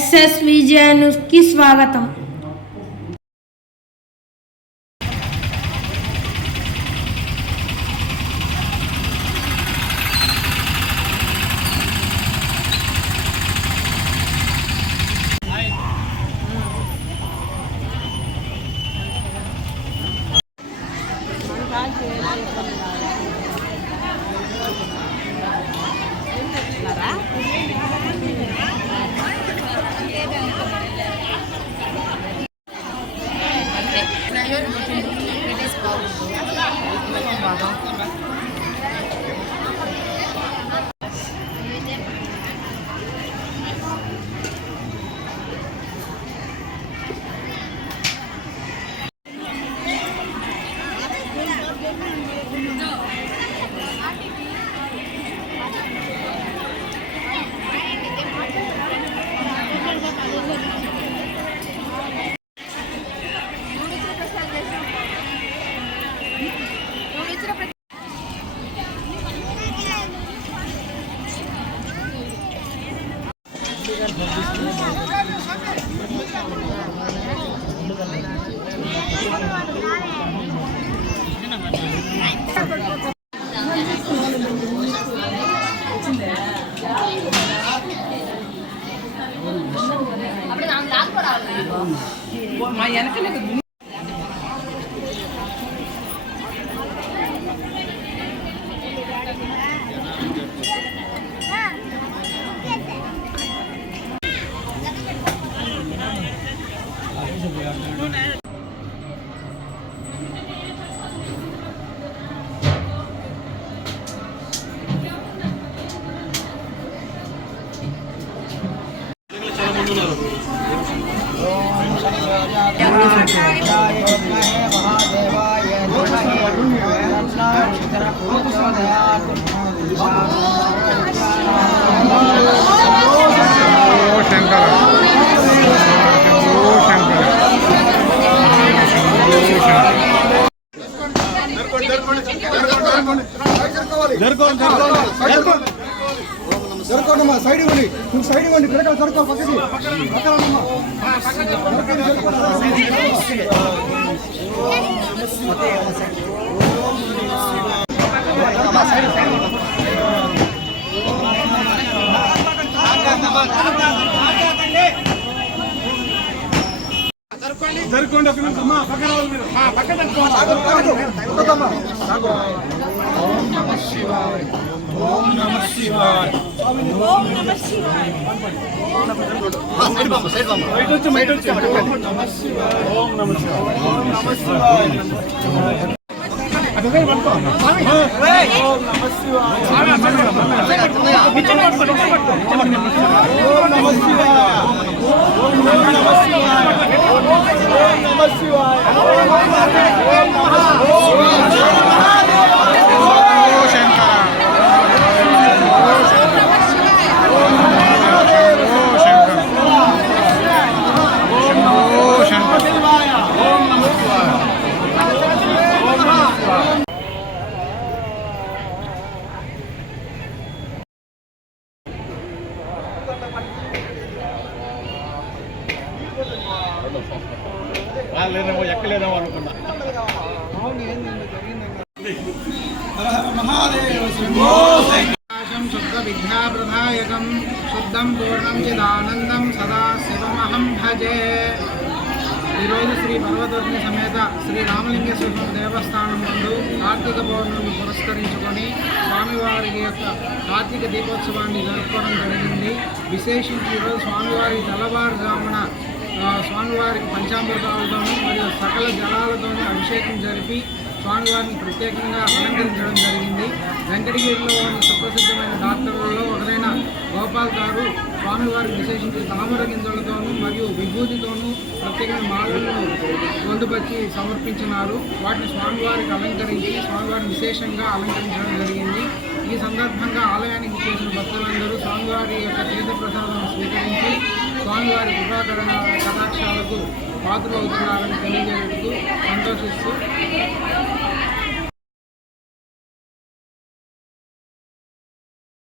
SSVJ న్యూస్కి స్వాగతం. మా వెనకలే జరుకోండి సైడ్ ఇవ్వండి, సైడ్ ఇవ్వండి, పిల్లకాయలు జరుకో పక్కకి జరుకోండి. ఒక నిమిషం పక్కన మీరు పక్కన ఓం నమః శివాయ, ఓం నమః శివాయ, ఓం నమః శివాయ. ఓం నమః శివాయ, ఓం నమః శివాయ, ఓం నమః శివాయ. ఓం నమః శివాయ, ఓం నమః శివాయ, ఓం నమః శివాయ, ఓం నమః శివాయ. లేదేమో ఎక్కలేదేమో అనుకున్నా. శుద్ధ విద్యాప్రదాయకం శుద్ధం పూర్ణం చిదానందం సదా శివమహం భజే. ఈరోజు శ్రీ పర్వతవర్ణి సమేత శ్రీ రామలింగేశ్వర దేవస్థానం నందు కార్తీక పౌర్ణమిని పురస్కరించుకొని స్వామివారి యొక్క కార్తీక దీపోత్సవాన్ని జరుపుకోవడం జరిగింది. విశేషించి ఈరోజు స్వామివారి తెల్లవారుజామున స్వామివారికి పంచామృతాలతోనూ మరియు సకల జలాలతోనూ అభిషేకం జరిపి స్వామివారిని ప్రత్యేకంగా అలంకరించడం జరిగింది. వెంకటగిరిలో ఉన్న సుప్రసిద్ధమైన డాక్టర్లలో ఒకరైన గోపాల్ గారు స్వామివారికి విశేషించి తామర గింజలతోనూ మరియు విభూతితోనూ ప్రత్యేకమైన మాలలను పొందుపరిచి సమర్పించినారు. వాటిని స్వామివారికి అలంకరించి స్వామివారిని విశేషంగా అలంకరించడం జరిగింది. ఈ సందర్భంగా ఆలయానికి చేసిన భక్తులందరూ స్వామివారి యొక్క తీర్థప్రసాదాలను స్వీకరించి స్వామివారి కృపాకరణ కటాక్షాలకు పాత్రలు అవుతున్నారని తెలియజేయడానికి సంతోషిస్తూ